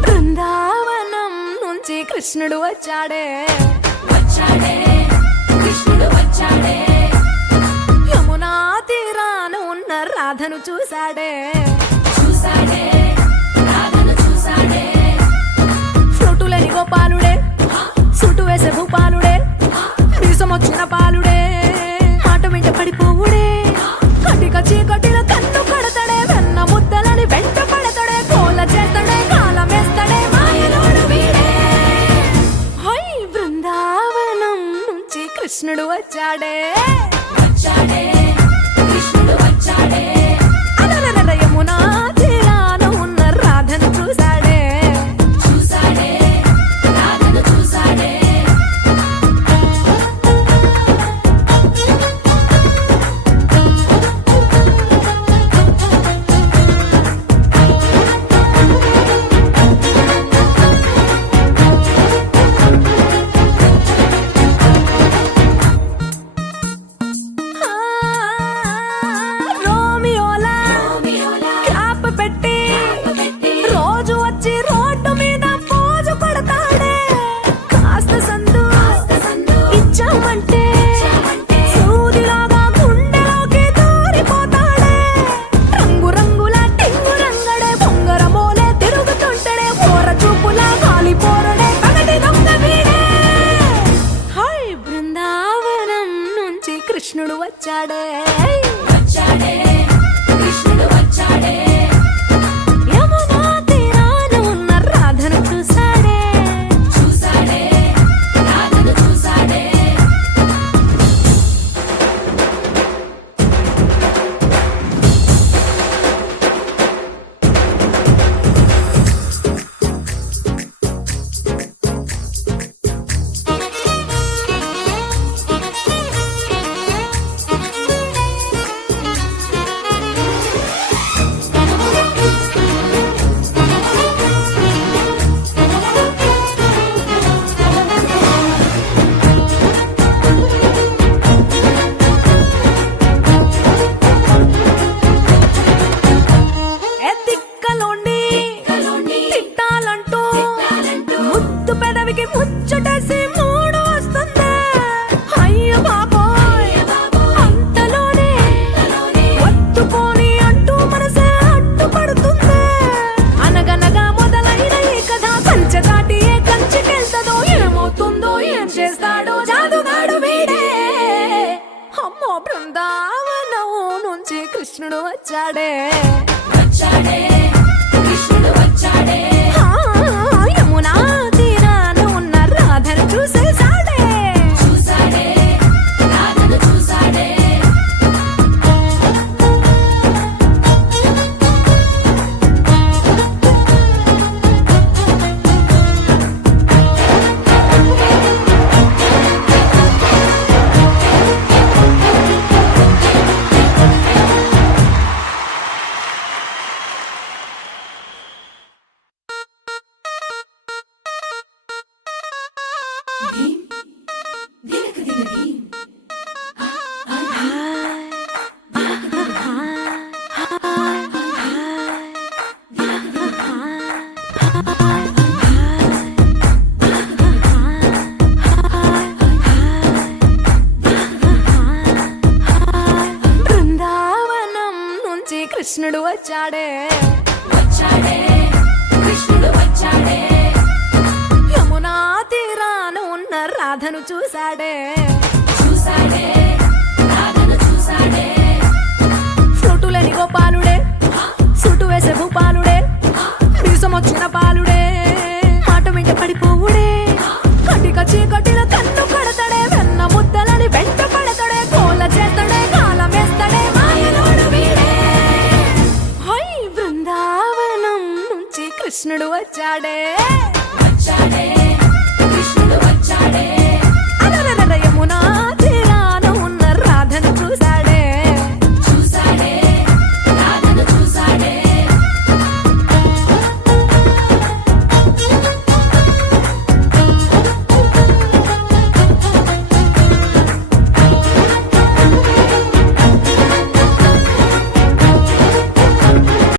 బృందావనం నుంచి కృష్ణుడు వచ్చాడే కృష్ణుడు వచ్చాడే యమునా తీరాన ఉన్న రాధను చూశాడే రాధను చూసాడే ఫ్రూటులేని గోపాలుడే సుటు వేసే భూపాలుడే మీసమొచ్చిన పాలుడే మాట వెంట పడిపోవుడే కటిక చీకటిలో కన్ను కడతాడే వెన్న ముద్దలని వెంట పడతాడే కోల చేస్తాడే కాలమేస్తాడే మాయలోడు వీడే హై బృందావనం నుంచి కృష్ణుడు వచ్చాడే కృష్ణుడు వచ్చాడే అలరల యమునా తీరాన ఉన్న రాధను చూశాడే రాధను చూసాడే ఆ, రోమియోలా క్యాప్ పెట్టి రోజు వచ్చి రోడ్డు మీద పోజు కొడతాడే కాస్త సందు ఇచ్చామంటే సూదిలాగా గుండెలోకి దూరిపోతాడే రంగు రంగుల టింగు రంగడే బొంగరమోలే తిరుగుతుంటాడే పోర చూపులా గాలి పోరడే పగటి దొంగ వీడే హై బృందావనం నుంచి కృష్ణుడు వచ్చాడే కృష్ణుడు వచ్చాడే యమునా తీరాన ఉన్న రాధను చూశాడే రాధను చూసాడే తిక్కలోండి తిట్టాలంటూ ముద్దు పెదవికి ముచ్చటేసి మూడు వస్తుంది అయ్య బాబోయ్ అంతలోనే ఒత్తుకొని అంటూ మనసే అడ్డుపడుతుంది అనగనగా మొదలైన ఈ కథ కంచె దాటి ఏ కంచెకెళ్తదో ఏమవుతుందో ఏం చేస్తాడో జాదుగాడు వీడే అమ్మో బృందావనం నుంచి కృష్ణుడు వచ్చాడే కృష్ణుడు వచ్చాడే ఆ, యమునా తీరాన ఉన్న రాధను చూసేశాడే రాధను చూసాడే బృందావనం నుంచి కృష్ణుడు వచ్చాడే కృష్ణుడు వచ్చాడే యమునా తీరాన ఉన్న రాధను చూశాడే రాధను చూసాడే ఫ్రూటులేని గోపాలుడే సుటు వేసే భూపాలుడే మీసమొచ్చిన పాలుడే